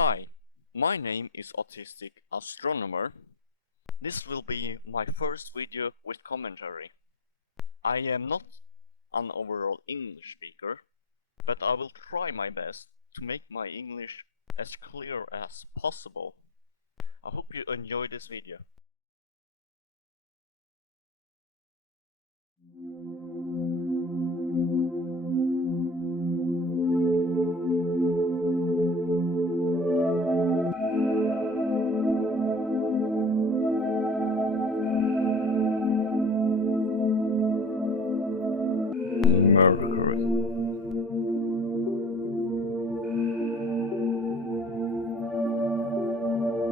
Hi, my name is Autistic Astronomer. This will be my first video with commentary. I am not an overall English speaker, but I will try my best to make my English as clear as possible. I hope you enjoy this video. Mercury.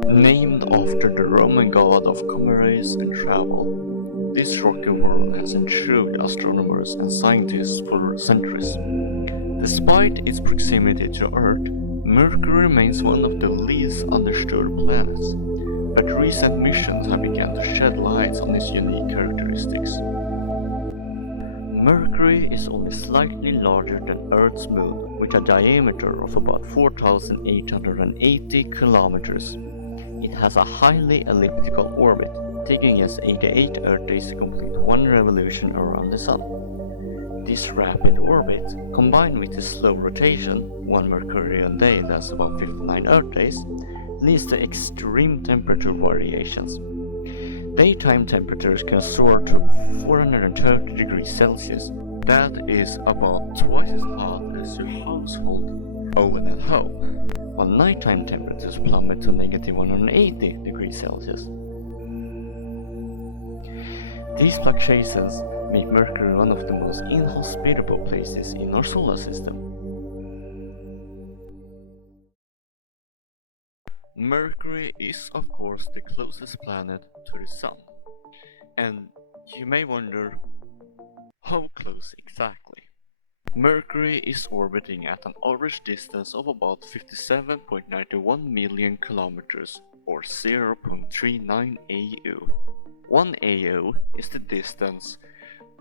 Named after the Roman god of commerce and travel, this rocky world has intrigued astronomers and scientists for centuries. Despite its proximity to Earth, Mercury remains one of the least understood planets, but recent missions have begun to shed light on its unique characteristics. Mercury is only slightly larger than Earth's moon, with a diameter of about 4,880 kilometers. It has a highly elliptical orbit, taking us 88 Earth days to complete one revolution around the Sun. This rapid orbit, combined with its slow rotation, one Mercurian day lasts about 59 Earth days, leads to extreme temperature variations. Daytime temperatures can soar to 430 degrees Celsius. That is about twice as hot as your household oven at home, while nighttime temperatures plummet to negative 180 degrees Celsius. These fluctuations make Mercury one of the most inhospitable places in our solar system. Mercury is of course the closest planet to the Sun, and you may wonder how close exactly. Mercury is orbiting at an average distance of about 57.91 million kilometers or 0.39 AU. 1 AU is the distance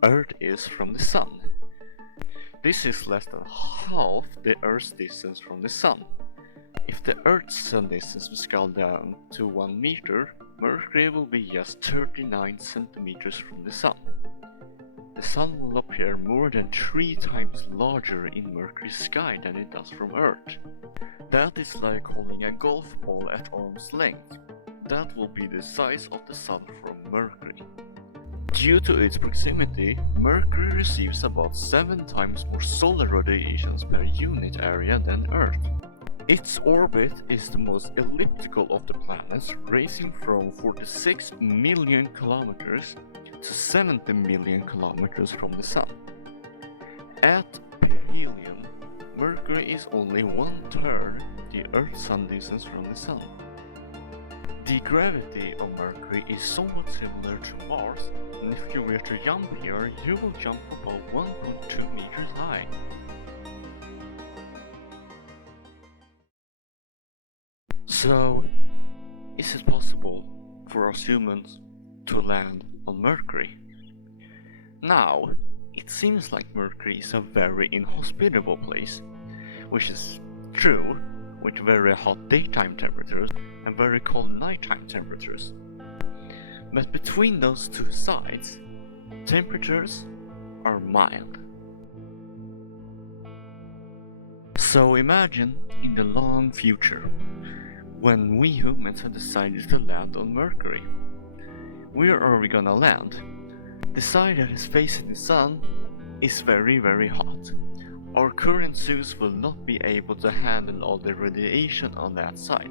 Earth is from the Sun. This is less than half the Earth's distance from the Sun. If the Earth's Sun distance was scaled down to 1 meter, Mercury will be just 39 centimeters from the Sun. The Sun will appear more than 3 times larger in Mercury's sky than it does from Earth. That is like holding a golf ball at arm's length. That will be the size of the Sun from Mercury. Due to its proximity, Mercury receives about 7 times more solar radiations per unit area than Earth. Its orbit is the most elliptical of the planets, ranging from 46 million kilometers to 70 million kilometers from the Sun. At perihelion, Mercury is only 1/3 the Earth-Sun distance from the Sun. The gravity of Mercury is somewhat similar to Mars, and if you were to jump here, you will jump about 1.2 meters high. So, is it possible for us humans to land on Mercury? Now, it seems like Mercury is a very inhospitable place, which is true with very hot daytime temperatures and very cold nighttime temperatures. But between those two sides, temperatures are mild. So imagine in the long future, when we humans have decided to land on Mercury. Where are we gonna land? The side that is facing the Sun is very hot. Our current suits will not be able to handle all the radiation on that side.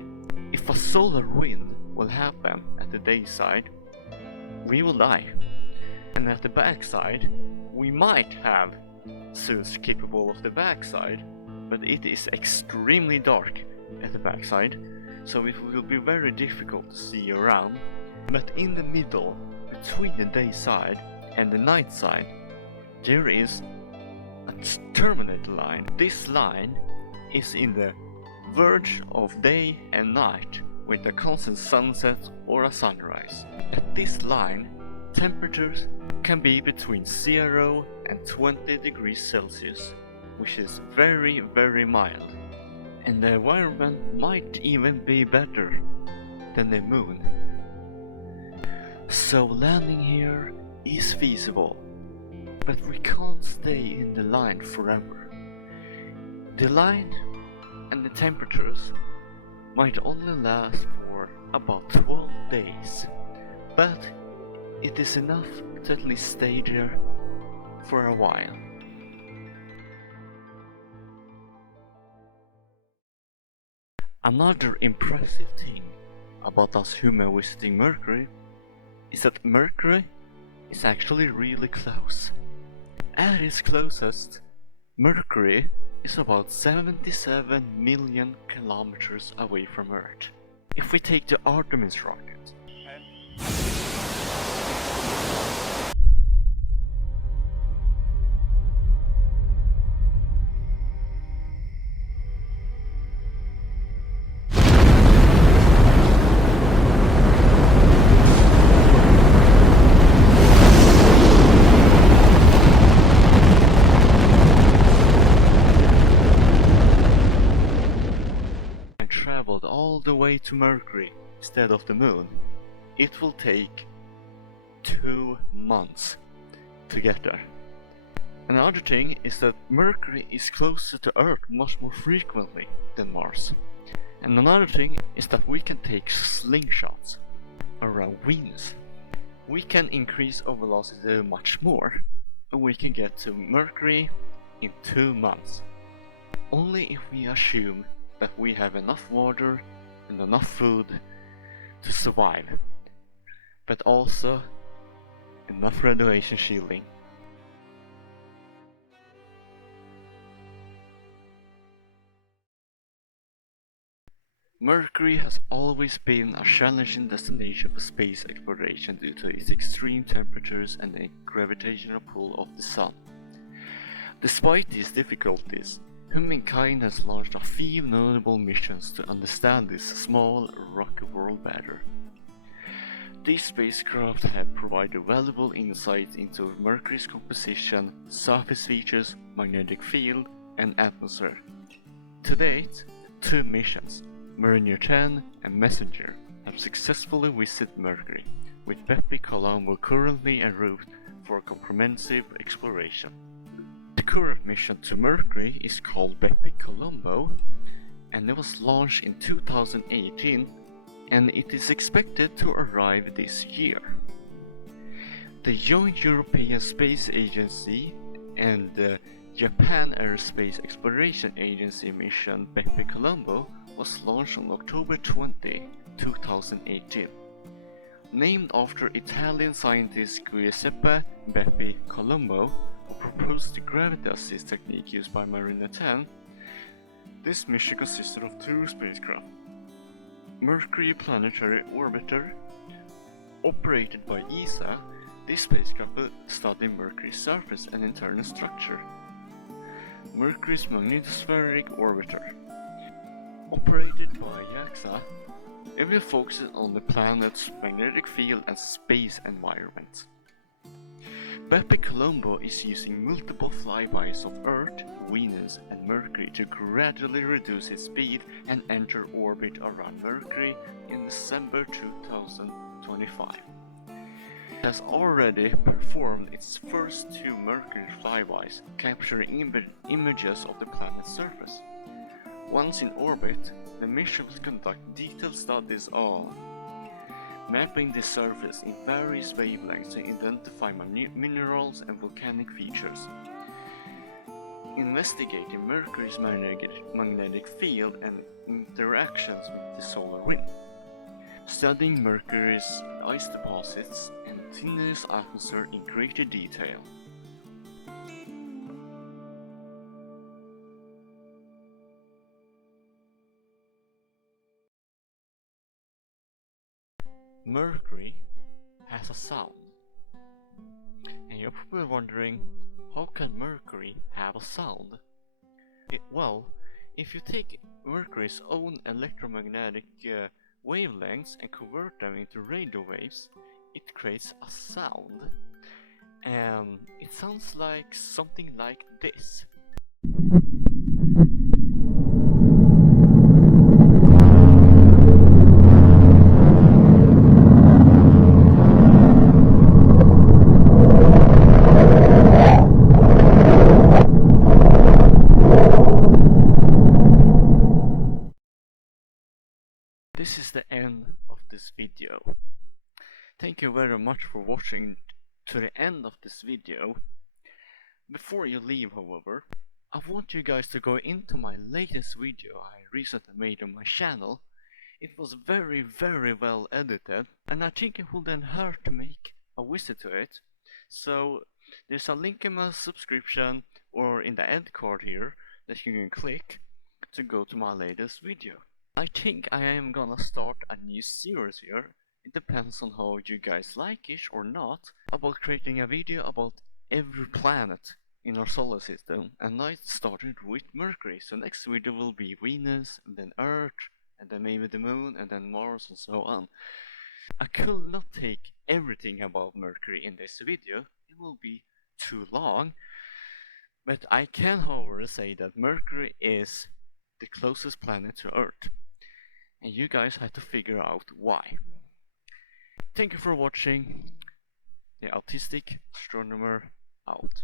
If a solar wind will happen at the day side, we will die. And at the backside, we might have suits capable of the backside, but it is extremely dark at the backside, so it will be very difficult to see around. But in the middle, between the day side and the night side, there is a terminator line. This line is in the verge of day and night, with a constant sunset or a sunrise. At this line, temperatures can be between 0 and 20 degrees Celsius, which is very mild. and the environment might even be better than the moon. So landing here is feasible, but we can't stay in the line forever. The line and the temperatures might only last for about 12 days, but it is enough to at least stay there for a while. Another impressive thing about us humans visiting Mercury is that Mercury is actually really close. At its closest, Mercury is about 77 million kilometers away from Earth. If we take the Artemis rocket, and traveled all the way to Mercury instead of the Moon, it will take 2 months to get there. Another thing is that Mercury is closer to Earth much more frequently than Mars. And another thing is that we can take slingshots around Venus. We can increase our velocity much more, and we can get to Mercury in 2 months. Only if we assume that we have enough water and enough food to survive, but also enough radiation shielding. Mercury has always been a challenging destination for space exploration due to its extreme temperatures and the gravitational pull of the Sun. Despite these difficulties, humankind has launched a few notable missions to understand this small, rocky world better. These spacecraft have provided valuable insights into Mercury's composition, surface features, magnetic field, and atmosphere. To date, 2 missions, Mariner 10 and Messenger, have successfully visited Mercury, with Bepi Colombo currently en route for comprehensive exploration. The current mission to Mercury is called Bepi Colombo, and it was launched in 2018, and it is expected to arrive this year. The Joint European Space Agency and the Japan Aerospace Exploration Agency mission Bepi Colombo was launched on October 20, 2018. Named after Italian scientist Giuseppe Bepi Colombo, who proposed the gravity assist technique used by Mariner 10, this mission consisted of 2 spacecraft. Mercury Planetary Orbiter, operated by ESA, this spacecraft will study Mercury's surface and internal structure. Mercury's Magnetospheric Orbiter, operated by JAXA, it will focus on the planet's magnetic field and space environment. Bepi Colombo is using multiple flybys of Earth, Venus, and Mercury to gradually reduce its speed and enter orbit around Mercury in December 2025. It has already performed its first 2 Mercury flybys, capturing images of the planet's surface. Once in orbit, the mission will conduct detailed studies on mapping the surface in various wavelengths to identify minerals and volcanic features, investigating Mercury's magnetic field and interactions with the solar wind, studying Mercury's ice deposits and tenuous atmosphere in greater detail. Mercury has a sound. And you're probably wondering, how can Mercury have a sound? Well, if you take Mercury's own electromagnetic wavelengths and convert them into radio waves, it creates a sound. And it sounds like something like this. this is the end of this video. Thank you very much for watching to the end of this video. Before you leave, however, I want you guys to go into my latest video I recently made on my channel. It was very well edited, and I think it would then hurt to make a visit to it. So there's a link in my subscription or in the end card here that you can click to go to my latest video. I think I am gonna start a new series here. It depends on how you guys like it or not, about creating a video about every planet in our solar system, and I started with Mercury. So next video will be Venus, and then Earth, and then maybe the Moon, and then Mars, and so on. I could not take everything about Mercury in this video, it will be too long, but I can however say that Mercury is the closest planet to Earth, and you guys have to figure out why. Thank you for watching. The Autistic Astronomer out.